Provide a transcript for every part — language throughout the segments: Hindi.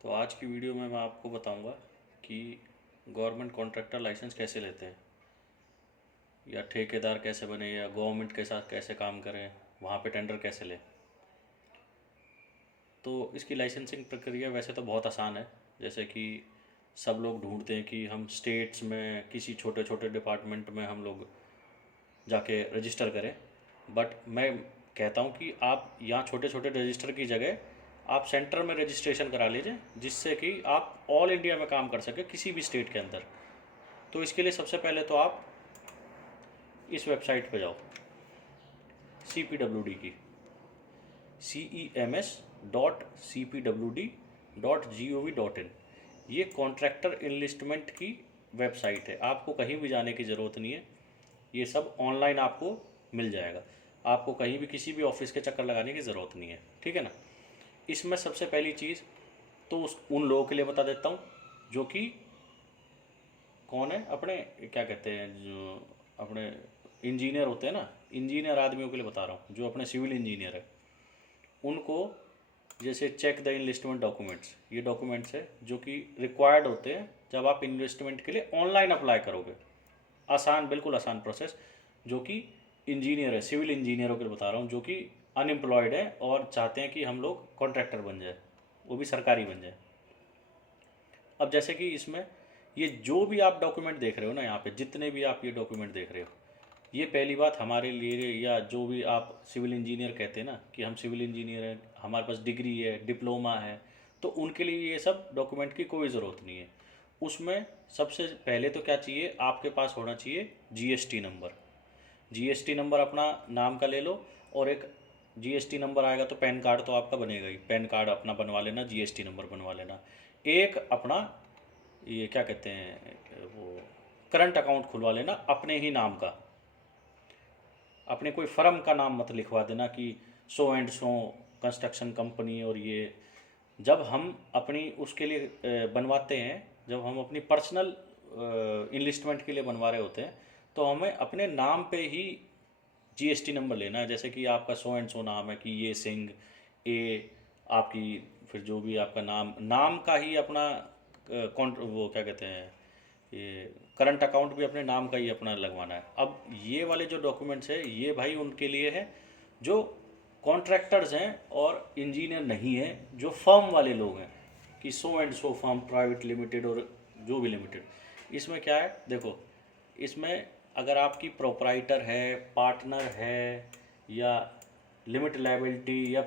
तो आज की वीडियो में मैं आपको बताऊंगा कि गवर्नमेंट कॉन्ट्रैक्टर लाइसेंस कैसे लेते हैं या ठेकेदार कैसे बने या गवर्नमेंट के साथ कैसे काम करें, वहाँ पे टेंडर कैसे लें। तो इसकी लाइसेंसिंग प्रक्रिया वैसे तो बहुत आसान है। जैसे कि सब लोग ढूंढते हैं कि हम स्टेट्स में किसी छोटे छोटे डिपार्टमेंट में हम लोग जाके रजिस्टर करें, बट मैं कहता हूँ कि आप यहाँ छोटे छोटे रजिस्टर की जगह आप सेंटर में रजिस्ट्रेशन करा लीजिए, जिससे कि आप ऑल इंडिया में काम कर सकें किसी भी स्टेट के अंदर। तो इसके लिए सबसे पहले तो आप इस वेबसाइट पे जाओ, CPWD की CEMS.CPWD.gov.in। ये कॉन्ट्रैक्टर इनलिस्टमेंट की वेबसाइट है, आपको कहीं भी जाने की ज़रूरत नहीं है। ये सब ऑनलाइन आपको मिल जाएगा, आपको कहीं भी किसी भी ऑफिस के चक्कर लगाने की ज़रूरत नहीं है, ठीक है ना। इसमें सबसे पहली चीज़ तो उन लोगों के लिए बता देता हूँ जो कि कौन है, अपने क्या कहते हैं, जो अपने इंजीनियर होते हैं ना, इंजीनियर आदमियों के लिए बता रहा हूँ, जो अपने सिविल इंजीनियर है उनको। जैसे चेक द इन्वेस्टमेंट डॉक्यूमेंट्स, ये डॉक्यूमेंट्स है जो कि रिक्वायर्ड होते हैं जब आप इन्वेस्टमेंट के लिए ऑनलाइन अप्लाई करोगे। आसान, बिल्कुल आसान प्रोसेस, जो कि इंजीनियर है, सिविल इंजीनियरों के लिए बता रहा हूँ, जो कि अनएम्प्लॉयड है और चाहते हैं कि हम लोग कॉन्ट्रैक्टर बन जाए, वो भी सरकारी बन जाए। अब जैसे कि इसमें ये जो भी आप डॉक्यूमेंट देख रहे हो ना, यहाँ पे जितने भी आप ये डॉक्यूमेंट देख रहे हो, ये पहली बात हमारे लिए, या जो भी आप सिविल इंजीनियर कहते हैं ना कि हम सिविल इंजीनियर हैं, हमारे पास डिग्री है, डिप्लोमा है, तो उनके लिए ये सब डॉक्यूमेंट की कोई ज़रूरत नहीं है। उसमें सबसे पहले तो क्या चाहिए, आपके पास होना चाहिए GST नंबर। GST नंबर अपना नाम का ले लो, और एक GST नंबर आएगा तो पैन कार्ड तो आपका बनेगा ही, पैन कार्ड अपना बनवा लेना, GST नंबर बनवा लेना। एक अपना ये क्या कहते हैं, वो करंट अकाउंट खुलवा लेना अपने ही नाम का। अपने कोई फर्म का नाम मत लिखवा देना कि so and so construction company. और ये जब हम अपनी उसके लिए बनवाते हैं, जब हम अपनी पर्सनल इन्वेस्टमेंट के लिए बनवा रहे होते हैं, तो हमें अपने नाम पे ही GST नंबर लेना है। जैसे कि आपका सो एंड सो नाम है कि ये सिंह, ए आपकी, फिर जो भी आपका नाम, नाम का ही अपना वो क्या कहते हैं, ये करंट अकाउंट भी अपने नाम का ही अपना लगवाना है। अब ये वाले जो डॉक्यूमेंट्स है, ये भाई उनके लिए है जो कॉन्ट्रैक्टर्स हैं और इंजीनियर नहीं है, जो फर्म वाले लोग हैं कि so and so firm private limited और जो भी लिमिटेड। इसमें क्या है देखो, इसमें अगर आपकी प्रोपराइटर है, पार्टनर है, या लिमिट लाइबिलिटी, या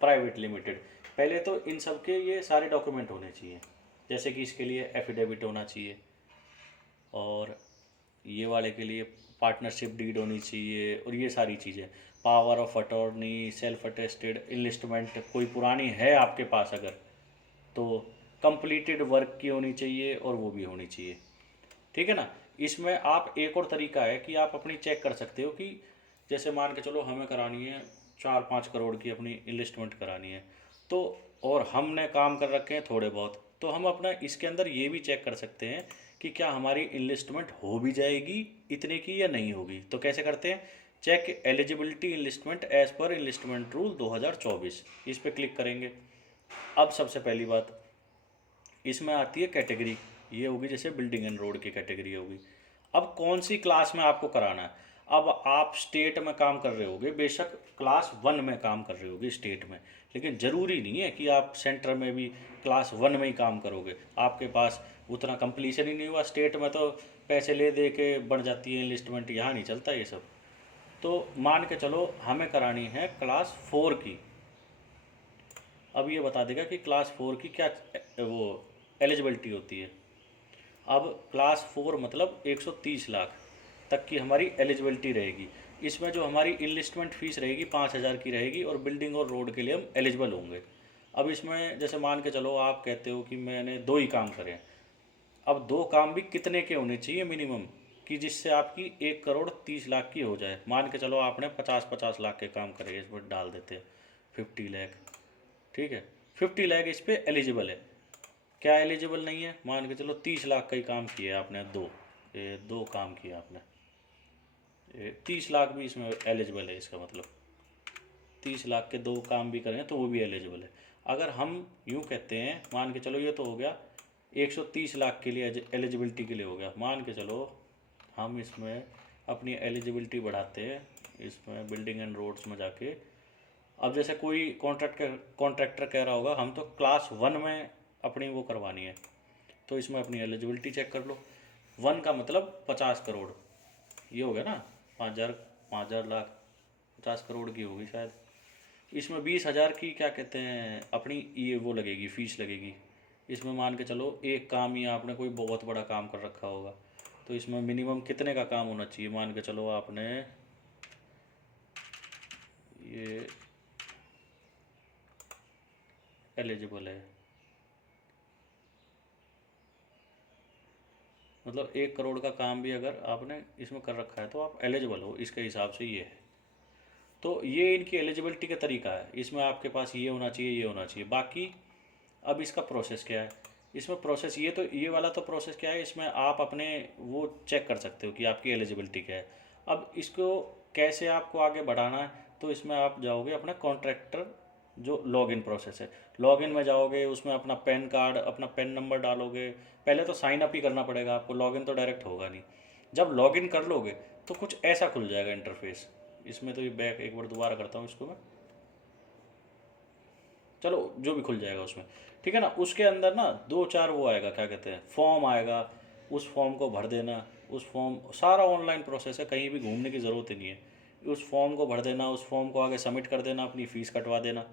प्राइवेट लिमिटेड, पहले तो इन सब के ये सारे डॉक्यूमेंट होने चाहिए। जैसे कि इसके लिए एफिडेविट होना चाहिए, और ये वाले के लिए पार्टनरशिप डीड होनी चाहिए, और ये सारी चीज़ें, power of attorney, self attested investment कोई पुरानी है आपके पास अगर, तो कंप्लीटेड वर्क की होनी चाहिए, और वो भी होनी चाहिए, ठीक है ना। इसमें आप एक और तरीका है कि आप अपनी चेक कर सकते हो कि जैसे मान के चलो हमें करानी है 4-5 करोड़ की अपनी इन्वेस्टमेंट करानी है, तो और हमने काम कर रखे हैं थोड़े बहुत, तो हम अपना इसके अंदर ये भी चेक कर सकते हैं कि क्या हमारी इन्वेस्टमेंट हो भी जाएगी इतने की या नहीं होगी। तो कैसे करते हैं, check eligibility investment as per investment rule 2024, इस पर क्लिक करेंगे। अब सबसे पहली बात इसमें आती है कैटेगरी, ये होगी जैसे बिल्डिंग एंड रोड की कैटेगरी होगी। अब कौन सी क्लास में आपको कराना है। अब आप स्टेट में काम कर रहे होगे, बेशक क्लास 1 में काम कर रहे होगे स्टेट में, लेकिन ज़रूरी नहीं है कि आप सेंटर में भी क्लास 1 में ही काम करोगे। आपके पास उतना कंप्लीशन ही नहीं हुआ, स्टेट में तो पैसे ले दे के बढ़ जाती है इन्वेस्टमेंट, यहाँ नहीं चलता ये सब। तो मान के चलो हमें करानी है क्लास 4 की। अब ये बता देगा कि क्लास 4 की क्या वो एलिजिबिलिटी होती है। अब क्लास 4 मतलब 130 लाख तक की हमारी एलिजिबिलिटी रहेगी। इसमें जो हमारी इन्वेस्टमेंट फ़ीस रहेगी 5,000 की रहेगी, और बिल्डिंग और रोड के लिए हम एलिजिबल होंगे। अब इसमें जैसे मान के चलो आप कहते हो कि मैंने 2 ही काम करे, अब 2 काम भी कितने के होने चाहिए मिनिमम, कि जिससे आपकी 1,30,00,000 की हो जाए। मान के चलो आपने 50-50 लाख के काम करे, इसमें डाल देते हैं 50 लाख, ठीक है। 50 लाख इस पे एलिजिबल है। क्या एलिजिबल नहीं है, मान के चलो 30 लाख का ही काम किया आपने, दो काम किया आपने, 30 लाख भी इसमें एलिजिबल है। इसका मतलब 30 लाख के 2 काम भी करें तो वो भी एलिजिबल है। अगर हम यूँ कहते हैं, मान के चलो ये तो हो गया 130 लाख के लिए एलिजिबिलिटी के लिए हो गया, मान के चलो हम इसमें अपनी एलिजिबिलिटी बढ़ाते हैं, इसमें बिल्डिंग एंड रोड्स में जाके। अब जैसे कोई कॉन्ट्रैक्टर कह रहा होगा हम तो क्लास 1 में अपनी वो करवानी है, तो इसमें अपनी एलिजिबिलिटी चेक कर लो। 1 का मतलब 50 करोड़, ये हो गया ना, 5,000 लाख 50 करोड़ की होगी शायद। इसमें 20,000 की क्या कहते हैं अपनी ये वो लगेगी, फीस लगेगी। इसमें मान के चलो एक काम ही आपने कोई बहुत बड़ा काम कर रखा होगा, तो इसमें मिनिमम कितने का काम होना चाहिए, मान के चलो आपने ये एलिजिबल है, मतलब 1 करोड़ का काम भी अगर आपने इसमें कर रखा है तो आप एलिजिबल हो, इसके हिसाब से ये है। तो ये इनकी एलिजिबिलिटी का तरीका है, इसमें आपके पास ये होना चाहिए, ये होना चाहिए। बाकी अब इसका प्रोसेस क्या है, इसमें प्रोसेस ये वाला तो प्रोसेस क्या है, इसमें आप अपने वो चेक कर सकते हो कि आपकी एलिजिबिलिटी क्या है। अब इसको कैसे आपको आगे बढ़ाना है, तो इसमें आप जाओगे अपना कॉन्ट्रैक्टर जो लॉगिन प्रोसेस है, लॉगिन में जाओगे, उसमें अपना पैन कार्ड, अपना पैन नंबर डालोगे। पहले तो साइन अप ही करना पड़ेगा आपको, लॉगिन तो डायरेक्ट होगा नहीं। जब लॉगिन कर लोगे तो कुछ ऐसा खुल जाएगा इंटरफेस। इसमें तो ये बैक एक बार दोबारा करता हूँ इसको मैं, चलो जो भी खुल जाएगा उसमें, ठीक है ना। उसके अंदर ना 2-4 वो आएगा, क्या कहते हैं, फॉर्म आएगा, उस फॉर्म को भर देना। उस फॉर्म सारा ऑनलाइन प्रोसेस है, कहीं भी घूमने की ज़रूरत ही नहीं है। उस फॉर्म को भर देना, उस फॉर्म को आगे सबमिट कर देना, अपनी फ़ीस कटवा देना।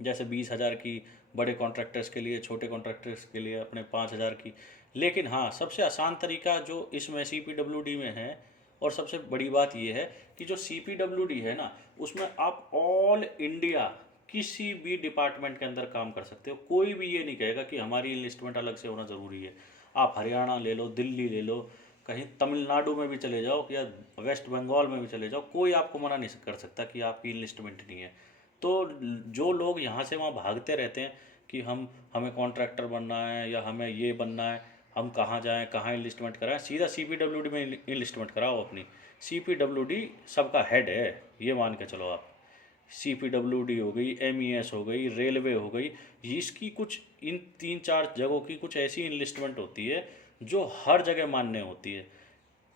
जैसे 20,000 की बड़े कॉन्ट्रैक्टर्स के लिए, छोटे कॉन्ट्रैक्टर्स के लिए अपने 5,000 की। लेकिन हाँ, सबसे आसान तरीका जो इसमें CPWD में है, और सबसे बड़ी बात ये है कि जो CPWD है ना, उसमें आप ऑल इंडिया किसी भी डिपार्टमेंट के अंदर काम कर सकते हो। कोई भी ये नहीं कहेगा कि हमारी इन्वेस्टमेंट अलग से होना ज़रूरी है। आप हरियाणा ले लो, दिल्ली ले लो, कहीं तमिलनाडु में भी चले जाओ या वेस्ट बंगाल में भी चले जाओ, कोई आपको मना नहीं कर सकता कि आपकी इन्वेस्टमेंट नहीं है। तो जो लोग यहाँ से वहाँ भागते रहते हैं कि हमें कॉन्ट्रैक्टर बनना है या हमें ये बनना है, हम कहाँ जाएं, कहाँ इन्वेस्टमेंट कराएं, सीधा CPWD में इन्वेस्टमेंट कराओ अपनी। CPWD सबका हेड है, ये मान के चलो आप। CPWD हो गई, MES हो गई, रेलवे हो गई, इसकी कुछ इन 3-4 जगहों की कुछ ऐसी इन्वेस्टमेंट होती है जो हर जगह मान्य होती है।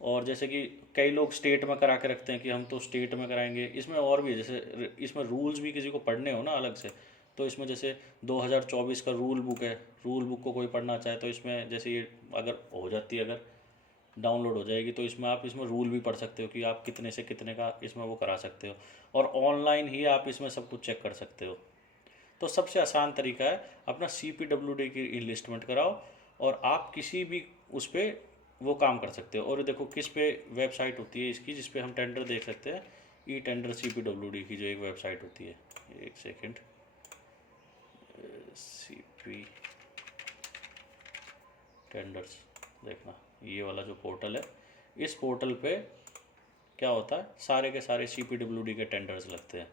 और जैसे कि कई लोग स्टेट में करा के रखते हैं कि हम तो स्टेट में कराएंगे। इसमें और भी जैसे इसमें रूल्स भी किसी को पढ़ने हो ना अलग से, तो इसमें जैसे 2024 का रूल बुक है, रूल बुक को कोई पढ़ना चाहे तो इसमें जैसे ये अगर हो जाती है, अगर डाउनलोड हो जाएगी, तो इसमें आप इसमें रूल भी पढ़ सकते हो कि आप कितने से कितने का इसमें वो करा सकते हो, और ऑनलाइन ही आप इसमें सब कुछ चेक कर सकते हो। तो सबसे आसान तरीका है अपना CPWD की इन्वेस्टमेंट कराओ, और आप किसी भी उस पर वो काम कर सकते हो। और देखो किस पे वेबसाइट होती है इसकी, जिस पे हम टेंडर देख सकते हैं, टेंडर CPWD की जो एक वेबसाइट होती है, एक सेकेंड, CP टेंडर्स, देखना ये वाला जो पोर्टल है, इस पोर्टल पे क्या होता है, सारे के सारे CPWD के टेंडर्स लगते हैं,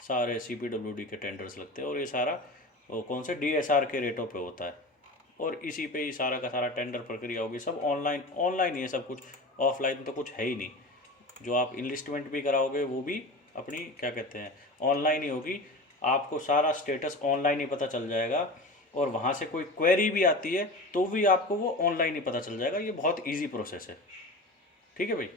सारे CPWD के टेंडर्स लगते हैं। और ये सारा वो कौन से DSR के रेटों पे होता है, और इसी पे ही सारा का सारा टेंडर प्रक्रिया होगी। सब ऑनलाइन ऑनलाइन ही है सब कुछ, ऑफलाइन तो कुछ है ही नहीं। जो आप इन्वेस्टमेंट भी कराओगे वो भी अपनी क्या कहते हैं ऑनलाइन ही होगी। आपको सारा स्टेटस ऑनलाइन ही पता चल जाएगा, और वहाँ से कोई क्वेरी भी आती है तो भी आपको वो ऑनलाइन ही पता चल जाएगा। ये बहुत ईजी प्रोसेस है, ठीक है भाई।